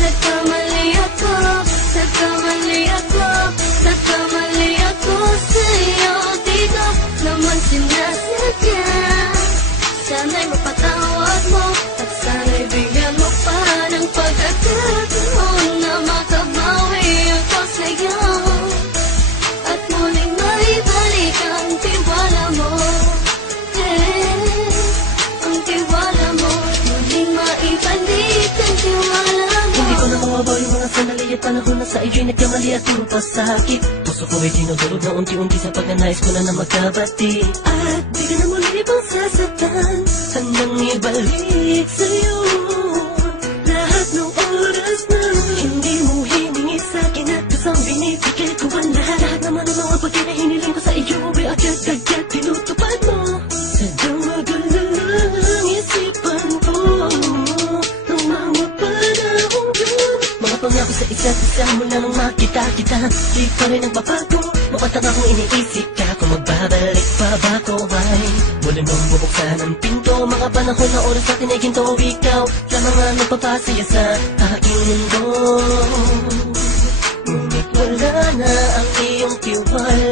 nagkamali ako, nagkamali ako, nagkamali ako sa'yo. Di ko naman sinasadya. Sana'y mapatawad mo at sana'y bigyan mo pa ng pagkakataon na makabawi ako sa'yo at muling maibalik ang tiwala mo. Ang tiwala mo, muling maibalik ang tiwala mo. Hindi ko na mawabaw yung mga sandali at panahon na sa iyo'y nagkamali at puro pasakit. Puso ko ay dinudulog na unti-unti sa pagkanais ko na magkabati. At di ka na muli pang sasaktan, handang ibalik sa'yo lahat ng oras na hindi mo hiningi sa'kin at kusang binibigay ko ang lahat naman ng mga bagay na hiniling ko sa iyo ay agad-agad tinutupad mo. Sadyang magulo lang isipan ko ang mga panahon yun. Mga pangako sa isa't isa mula nung makita kita, di pa rin nagbabago. Mapatang akong iniisip ka kung magbabalik pa ba ko ay muli mong bubuksan ang pinto. Mga panahon na oras natin ay ginto, ikaw sa mga nagpapasaya sa aking mundo. Ngunit wala na ang iyong tiwala.